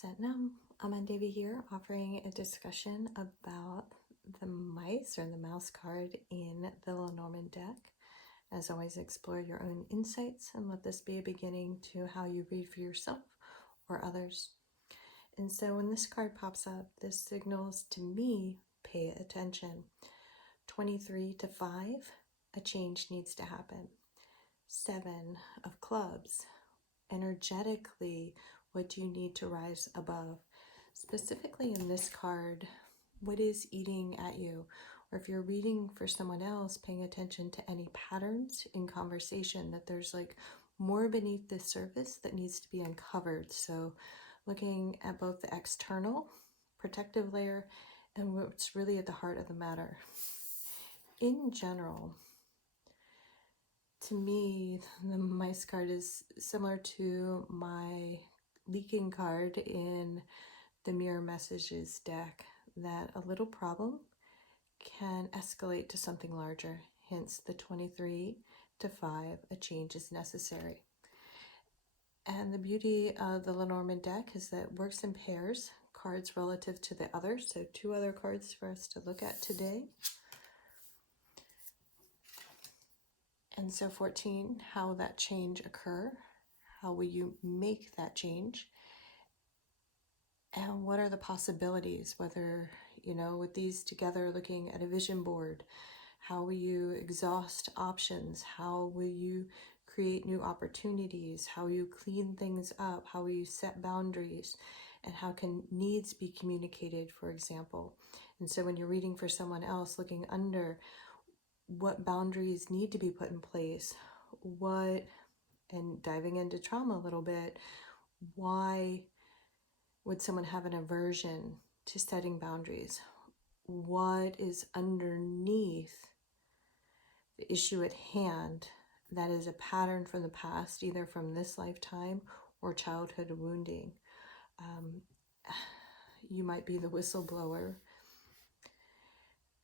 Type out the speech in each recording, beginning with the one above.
Satnam, Aman Devi here, offering a discussion about the mice or the mouse card in the Lenormand deck. As always, explore your own insights and let this be a beginning to how you read for yourself or others. And so when this card pops up, this signals to me, pay attention. 23 to 5, a change needs to happen. 7 of clubs, energetically, what do you need to rise above? Specifically in this card, what is eating at you? Or if you're reading for someone else, paying attention to any patterns in conversation, that there's like more beneath the surface that needs to be uncovered. So looking at both the external protective layer and what's really at the heart of the matter. In general, to me, the mice card is similar to my leaking card in the mirror messages deck, that a little problem can escalate to something larger. Hence the 23 to 5, a change is necessary. And the beauty of the Lenormand deck is that it works in pairs, cards relative to the others. So 2 other cards for us to look at today. And so 14, how will that change occur? How will you make that change? And what are the possibilities, whether, with these together, looking at a vision board, how will you exhaust options? How will you create new opportunities? How will you clean things up? How will you set boundaries? And how can needs be communicated, for example? And so when you're reading for someone else, looking under what boundaries need to be put in place, and diving into trauma a little bit, why would someone have an aversion to setting boundaries? What is underneath the issue at hand that is a pattern from the past, either from this lifetime or childhood wounding? You might be the whistleblower.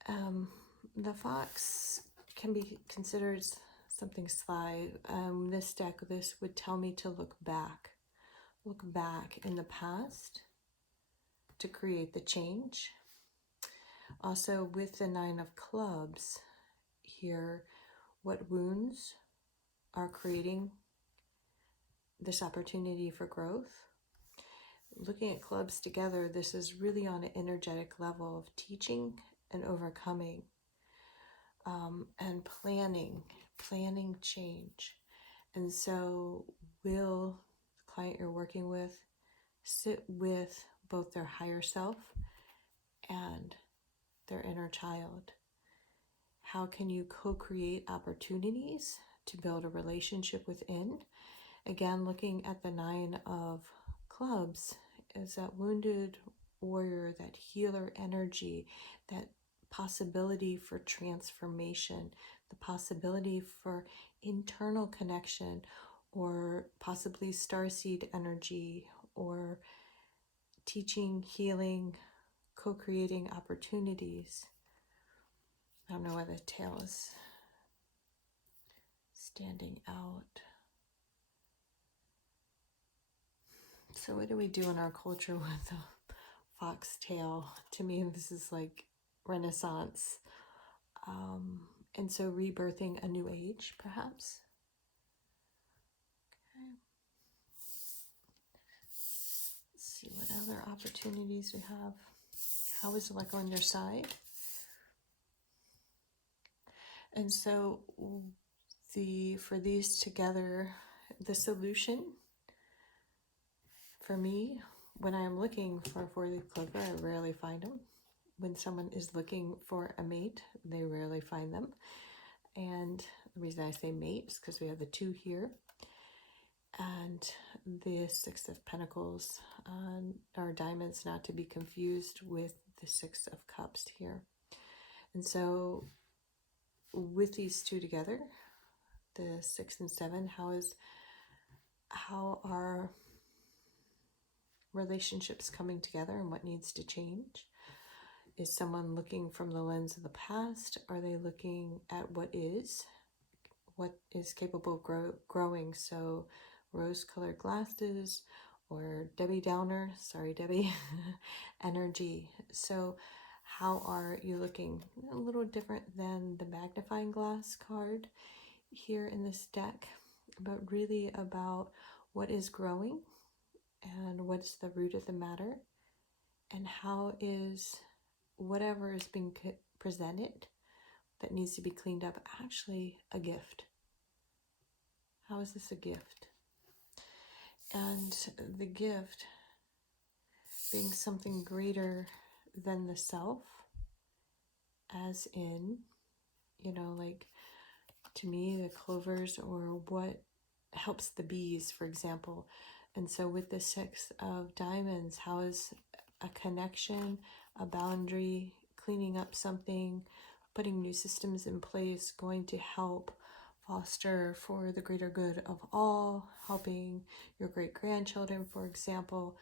The fox can be considered something sly. This deck, this would tell me to look back in the past to create the change. Also with the 9 of clubs here, what wounds are creating this opportunity for growth? Looking at clubs together, this is really on an energetic level of teaching and overcoming, and planning change. And so will the client you're working with sit with both their higher self and their inner child? How can you co-create opportunities to build a relationship within? Again, looking at the 9 of clubs is that wounded warrior, that healer energy, that possibility for transformation, the possibility for internal connection, or possibly starseed energy, or teaching, healing, co-creating opportunities. I don't know why the tail is standing out. So what do we do in our culture with the foxtail? To me, this is like Renaissance. And so rebirthing a new age, perhaps. Okay. Let's see what other opportunities we have. How is luck on your side? And so for these together, the solution for me, when I'm looking for a 4-leaf clover, I rarely find them. When someone is looking for a mate, they rarely find them. And the reason I say mate is because we have the 2 here. And the 6 of Pentacles are diamonds, not to be confused with the 6 of Cups here. And so with these 2 together, the 6 and 7, how are relationships coming together and what needs to change? Is someone looking from the lens of the past? Are they looking at what is capable of growing? So rose-colored glasses, or Debbie Downer, sorry Debbie, energy. So how are you looking? A little different than the magnifying glass card here in this deck, but really about what is growing and what's the root of the matter, and how is whatever is being presented that needs to be cleaned up actually a gift. How is this a gift? And the gift being something greater than the self, as in, like to me, the clovers, or what helps the bees, for example. And so with the Six of Diamonds, how is a connection, a boundary, cleaning up something, putting new systems in place going to help foster for the greater good of all, helping your great-grandchildren, for example,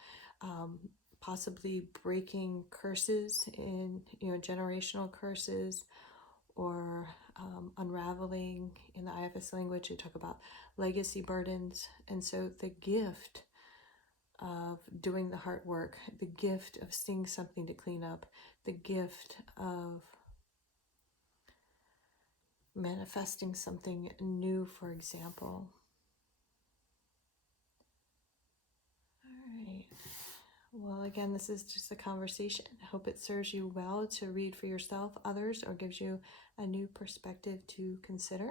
possibly breaking curses in, generational curses, or unraveling. In the IFS language, we talk about legacy burdens. And so the gift of doing the hard work, the gift of seeing something to clean up, the gift of manifesting something new, for example. All right. Well, again, this is just a conversation. I hope it serves you well to read for yourself, others, or gives you a new perspective to consider.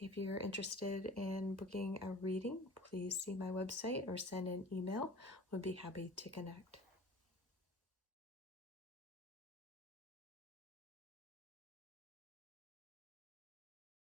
If you're interested in booking a reading, please see my website or send an email. We'll be happy to connect.